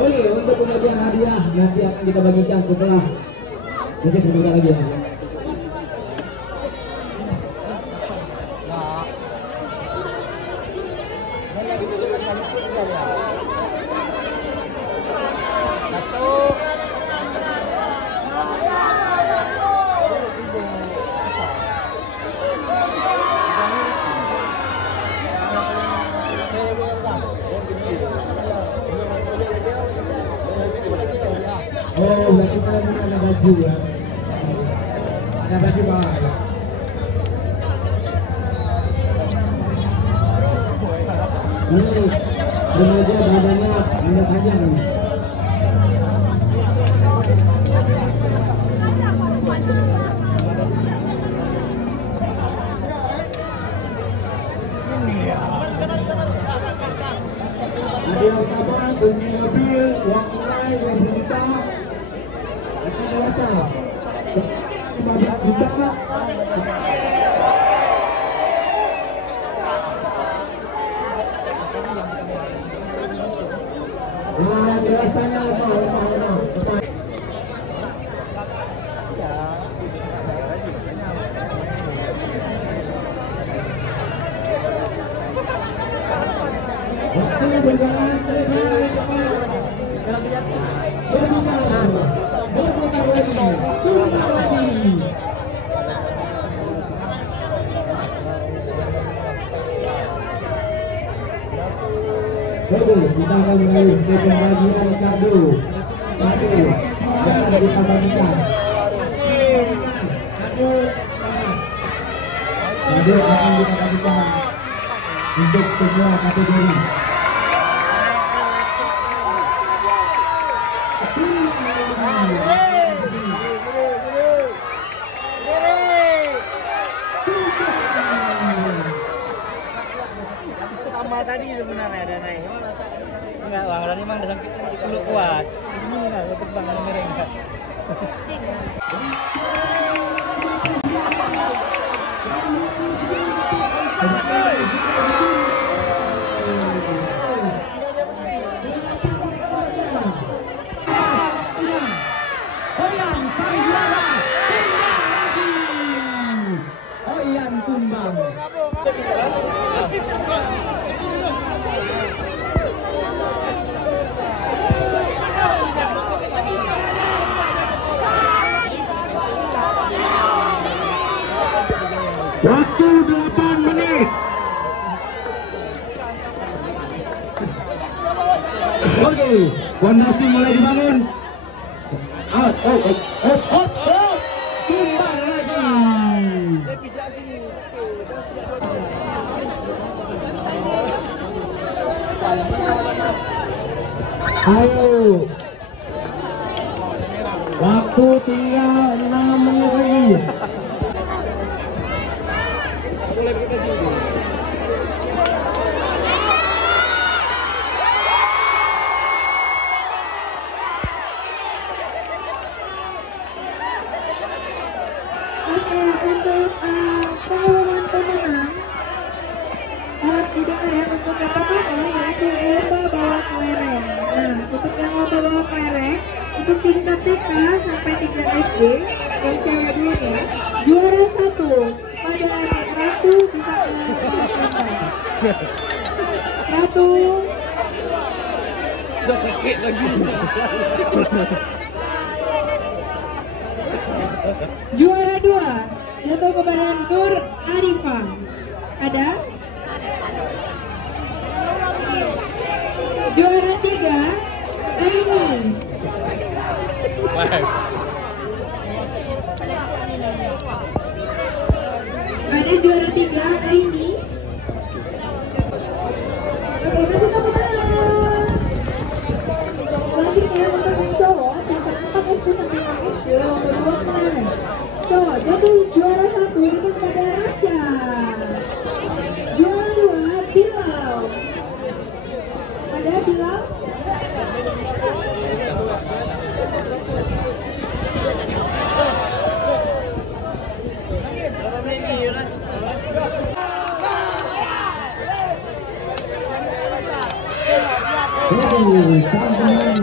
Oke, untuk pembagian hadiah nanti akan kita bagikan setelah nanti sebentar lagi ya. Oh, berarti kalian ada baju ya? Ada baju bawah ya? Ini remaja badannya rendah panjang nih. Ada yang kabar dengan mobil yang mulai dari kita. Kita akan mulai sesi bagian kado yang ada kita bagikan. Kado akan kita bagikan untuk semua kategori. Tambah tadi sebenarnya ada naik. Enggak, Bang. Tadi memang ada sakit di kulit kuat. Ini lah terbang miring enggak. Oyan tumbang. Waktu 8 menit. Oke, fondasi mulai dibangun. Tumbang lagi. Ayo. Waktu tinggal 6 menit lagi. Untuk pengumuman pemenang didengar ya, untuk yang pertama yaitu lomba bawa kelereng. Nah, untuk yang lomba bawa kelereng untuk tingkat TK sampai tingkat SD yang cewek dulu ya, juara 1 pada Ratu bisa Ratu Udah kakek lagi. juara 2 jatuh kepada Nur Arifah. Ada? Juara 3 Aini. Oke, masih tepuk tangan. Selanjutnya untuk yang cowok tingkat 4 SD sampai 6 SD lomba 2 kelereng. Cowok jadi juara 1 itu kepada Rasya. Juara 2 Bilal. Ada Bilal? Sang pemain